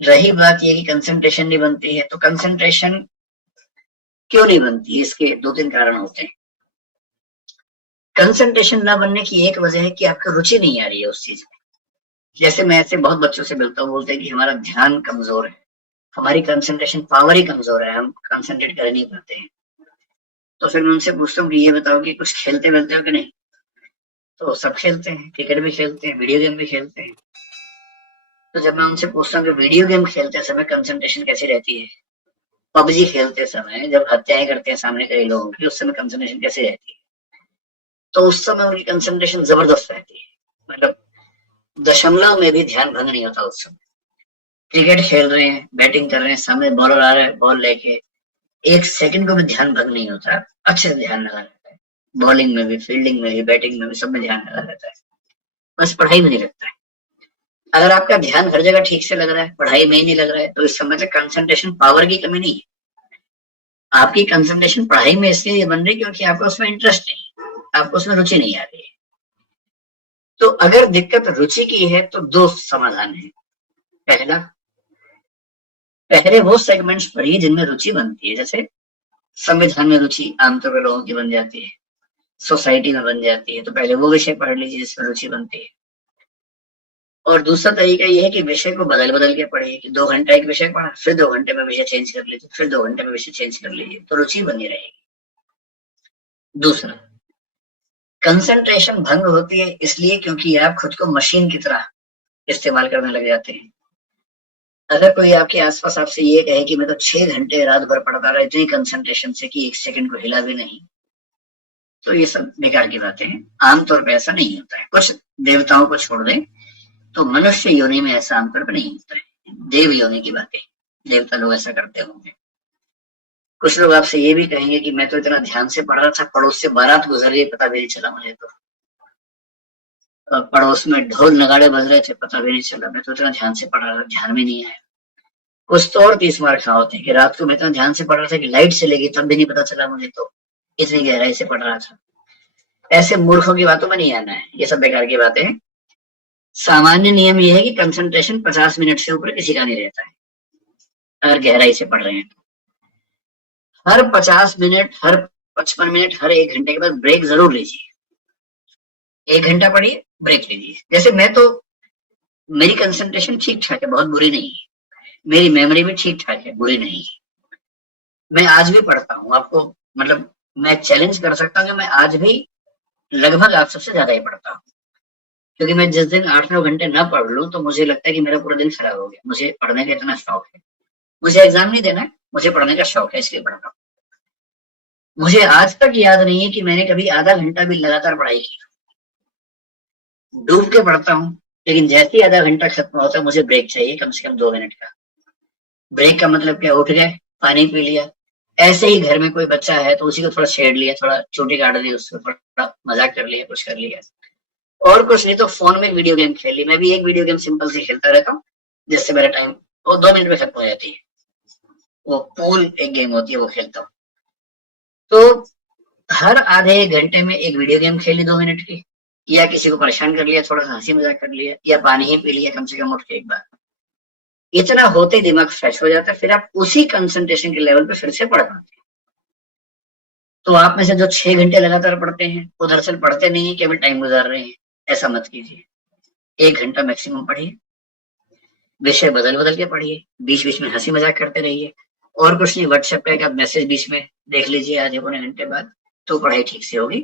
रही बात ये कि कंसंट्रेशन नहीं बनती है, तो कंसंट्रेशन क्यों नहीं बनती, इसके दो तीन कारण होते हैं। कंसंट्रेशन ना बनने की एक वजह है कि आपको रुचि नहीं आ रही है उस चीज में। जैसे मैं ऐसे बहुत बच्चों से मिलता हूँ, बोलते हैं कि हमारा ध्यान कमजोर है, हमारी कंसंट्रेशन पावर ही कमजोर है, हम कंसंट्रेट कर नहीं पाते हैं। तो फिर मैं उनसे पूछता हूँ कि ये बताओ कि कुछ खेलते मिलते हो कि नहीं, तो सब खेलते हैं, क्रिकेट भी खेलते हैं, वीडियो गेम भी खेलते हैं। तो जब मैं उनसे पूछता हूँ कि वीडियो गेम खेलते समय कंसंट्रेशन कैसी रहती है, पबजी खेलते समय जब हत्याएं करते हैं सामने कई लोगों की, उस समय कंसंट्रेशन कैसी रहती है, तो उस समय उनकी कंसंट्रेशन जबरदस्त रहती है, मतलब दशमलव में भी ध्यान भंग नहीं होता उस समय। क्रिकेट खेल रहे हैं, बैटिंग कर रहे हैं, सामने बॉलर आ रहा है, बॉल लेके एक सेकंड को भी ध्यान भंग नहीं होता, अच्छे से ध्यान लगा रहता है। बॉलिंग में भी, फील्डिंग में भी, बैटिंग में भी, सब में ध्यान लगा रहता है, बस पढ़ाई में नहीं लगता है। अगर आपका ध्यान हर जगह ठीक से लग रहा है, पढ़ाई में ही नहीं लग रहा है, तो इस समय से कंसंट्रेशन पावर की कमी नहीं है, आपकी कंसंट्रेशन पढ़ाई में इसलिए बन रही क्योंकि आपको उसमें इंटरेस्ट नहीं, आपको उसमें रुचि नहीं आ रही है। तो अगर दिक्कत रुचि की है तो दो समाधान है। पहला, पहले वो सेगमेंट्स पढ़िए जिनमें रुचि बनती है, जैसे संविधान में रुचि आमतौर पर लोगों की बन जाती है, सोसाइटी में बन जाती है, तो पहले वो विषय पढ़ लीजिए जिसमें रुचि बनती है। और दूसरा तरीका ये है कि विषय को बदल बदल के पढ़िए, कि 2 घंटा एक विषय पढ़ा, फिर 2 घंटे में विषय चेंज कर लीजिए, फिर 2 घंटे में विषय चेंज कर लीजिए, तो रुचि बनी रहेगी। दूसरा, कंसंट्रेशन भंग होती है इसलिए क्योंकि आप खुद को मशीन की तरह इस्तेमाल करने लग जाते हैं। अगर कोई आपके आसपास आपसे ये कहे कि मैं तो 6 घंटे रात भर पढ़ता रहा इतनी कंसंट्रेशन से कि एक सेकंड को हिला भी नहीं, तो ये सब बेकार की बातें हैं। आमतौर पर ऐसा नहीं होता है, कुछ देवताओं को छोड़ दें तो मनुष्य योनि में ऐसा आमतौर पर नहीं होता है। देव योनि की बातें, देवता लोग ऐसा करते होंगे। कुछ लोग आपसे ये भी कहेंगे कि मैं तो इतना ध्यान से पढ़ रहा था, पड़ोस से बारात गुजर गई, पता भी नहीं चला मुझे, तो पड़ोस में ढोल नगाड़े बज रहे थे, पता भी नहीं चला, मैं तो इतना ध्यान से पढ़ रहा था, ध्यान में नहीं आया। कुछ तो और 30 मार खा होते हैं कि रात को मैं इतना ध्यान से पढ़ रहा था कि लाइट चलेगी तब भी नहीं पता चला मुझे, तो इतनी गहराई से पढ़ रहा था। ऐसे मूर्खों की बातों में नहीं आना है, ये सब बेकार की बातें हैं। सामान्य नियम यह है कि कंसंट्रेशन 50 मिनट से ऊपर किसी का नहीं रहता है अगर गहराई से पढ़ रहे हैं। हर 50 मिनट, हर 55 मिनट, हर 1 घंटे के बाद ब्रेक जरूर लीजिए। 1 घंटा पढ़िए, ब्रेक लीजिए। जैसे मैं तो, मेरी कंसंट्रेशन ठीक ठाक है, बहुत बुरी नहीं है, मेरी मेमोरी भी ठीक ठाक है, बुरी नहीं है। मैं आज भी पढ़ता हूँ, आपको मतलब मैं चैलेंज कर सकता हूँ कि मैं आज भी लगभग आप सबसे ज्यादा ही पढ़ता हूँ, क्योंकि मैं जिस दिन 8-9 घंटे ना पढ़ लूँ तो मुझे लगता है कि मेरा पूरा दिन खराब हो गया। मुझे पढ़ने का इतना शौक है, मुझे एग्जाम नहीं देना है, मुझे पढ़ने का शौक है, इसलिए पढ़ता हूँ। मुझे आज तक याद नहीं है कि मैंने कभी आधा घंटा भी लगातार पढ़ाई की। डूब के पढ़ता हूँ, लेकिन जैसे ही आधा घंटा खत्म होता है मुझे ब्रेक चाहिए, कम से कम 2 मिनट का। ब्रेक का मतलब क्या, उठ गए, पानी पी लिया, ऐसे ही घर में कोई बच्चा है तो उसी को थोड़ा छेड़ लिया, थोड़ा चोटी काट दी, उसको थोड़ा मजाक कर लिया, कुछ कर लिया, और कुछ नहीं तो फोन में वीडियो गेम खेल ली। मैं भी एक वीडियो गेम सिंपल से खेलता रहता हूँ, जिससे मेरा टाइम वो 2 मिनट में खत्म हो जाती है। वो पूल एक गेम होती है, वो खेलता हूँ। तो हर आधे घंटे में एक वीडियो गेम खेल ली 2 मिनट की, या किसी को परेशान कर लिया, थोड़ा सा हंसी मजाक कर लिया, या पानी ही पी लिया कम से कम उठ के एक बार। इतना होते ही दिमाग फ्रेश हो जाता है, फिर आप उसी कंसंट्रेशन के लेवल पे फिर से पढ़ पाते हैं। तो आप में से जो 6 घंटे लगातार पढ़ते हैं वो दरअसल पढ़ते नहीं है, केवल टाइम गुजार रहे हैं। ऐसा मत कीजिए, 1 घंटा मैक्सिमम पढ़िए, विषय बदल बदल के पढ़िए, बीच बीच में हंसी मजाक करते रहिए, और कुछ नहीं, व्हाट्सएप पे एक मैसेज बीच में देख लीजिए आधे पौने घंटे बाद, तो पढ़ाई ठीक से होगी।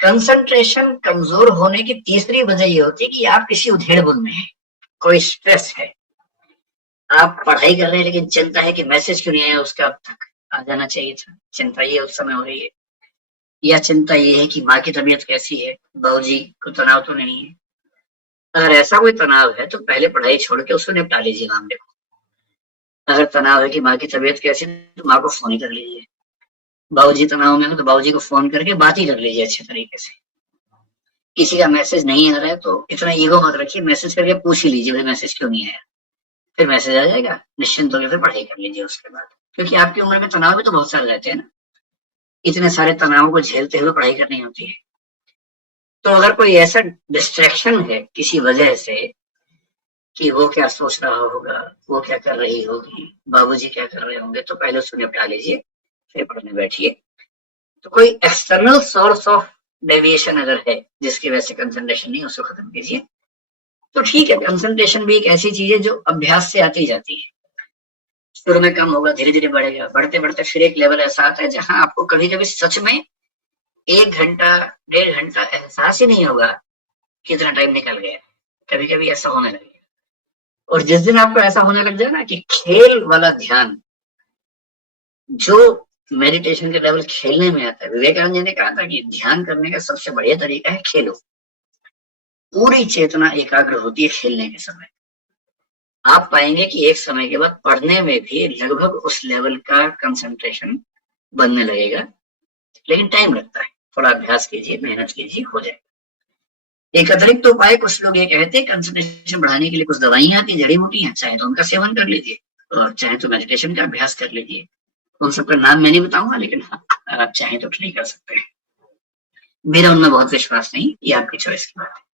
कंसंट्रेशन कमजोर होने की तीसरी वजह ये होती है कि आप किसी उधेड़ बुन में हैं, कोई स्ट्रेस है, आप पढ़ाई कर रहे हैं लेकिन चिंता है कि मैसेज क्यों नहीं आया उसका, अब तक आ जाना चाहिए था, चिंता ये उस समय हो रही है। या चिंता ये है कि माँ की तबीयत कैसी है, बाबूजी को तनाव तो नहीं है। अगर ऐसा कोई तनाव है तो पहले पढ़ाई छोड़ के उसको निपटा लीजिए मामले को। अगर तनाव है कि माँ की तबीयत कैसी है तो माँ को फोन ही कर लीजिए, बाबूजी तनाव में हो तो बाबूजी को फोन करके बात ही कर लीजिए अच्छे तरीके से। किसी का मैसेज नहीं आ रहा है तो इतना ईगो मत रखिए, मैसेज करके पूछ ही लीजिए भाई मैसेज क्यों नहीं आया, फिर मैसेज आ जाएगा, निश्चिंत होकर फिर पढ़ाई कर लीजिए उसके बाद। क्योंकि आपकी उम्र में तनाव भी तो बहुत सारे रहते हैं ना, इतने सारे तनावों को झेलते हुए पढ़ाई करनी होती है। तो अगर कोई ऐसा डिस्ट्रैक्शन है किसी वजह से, कि वो क्या सोच रहा होगा, वो क्या कर रही होगी, बाबूजी क्या कर रहे होंगे, तो पहले उसको निपटा लीजिए, फिर पढ़ने बैठिए। तो कोई एक्सटर्नल सोर्स ऑफ डेविएशन अगर है जिसकी वजह से कंसंट्रेशन नहीं, उसको खत्म कीजिए। तो ठीक है, कंसंट्रेशन भी एक ऐसी चीज है जो अभ्यास से आती जाती है। शुरू में कम होगा, धीरे धीरे बढ़ेगा, बढ़ते बढ़ते फिर एक लेवल ऐसा आता है जहां आपको कभी कभी सच में 1 घंटा 1.5 घंटा एहसास ही नहीं होगा कितना टाइम निकल गया। कभी कभी ऐसा होने लगेगा। और जिस दिन आपको ऐसा होने लग जाए ना कि खेल वाला ध्यान, जो मेडिटेशन के लेवल खेलने में आता है, विवेकानंद जी ने कहा था कि ध्यान करने का सबसे बढ़िया तरीका है खेलो। पूरी चेतना एकाग्र होती है खेलने के समय। आप पाएंगे कि एक समय के बाद पढ़ने में भी लगभग उस लेवल का कंसंट्रेशन बनने लगेगा, लेकिन टाइम लगता है। थोड़ा अभ्यास कीजिए, मेहनत कीजिए, हो जाएगा। एक अतिरिक्त उपाय कुछ लोग ये कहते हैं, कंसंट्रेशन बढ़ाने के लिए कुछ दवाइयां आती, जड़ी बूटी हैं, चाहे तो उनका सेवन कर लीजिए और चाहे तो मेडिटेशन का अभ्यास कर लीजिए। उन सबका नाम मैं नहीं बताऊंगा, लेकिन हाँ, आप चाहें तो ट्राई कर सकते हैं। मेरा उनमें बहुत विश्वास नहीं, ये आपकी चॉइस की बात है।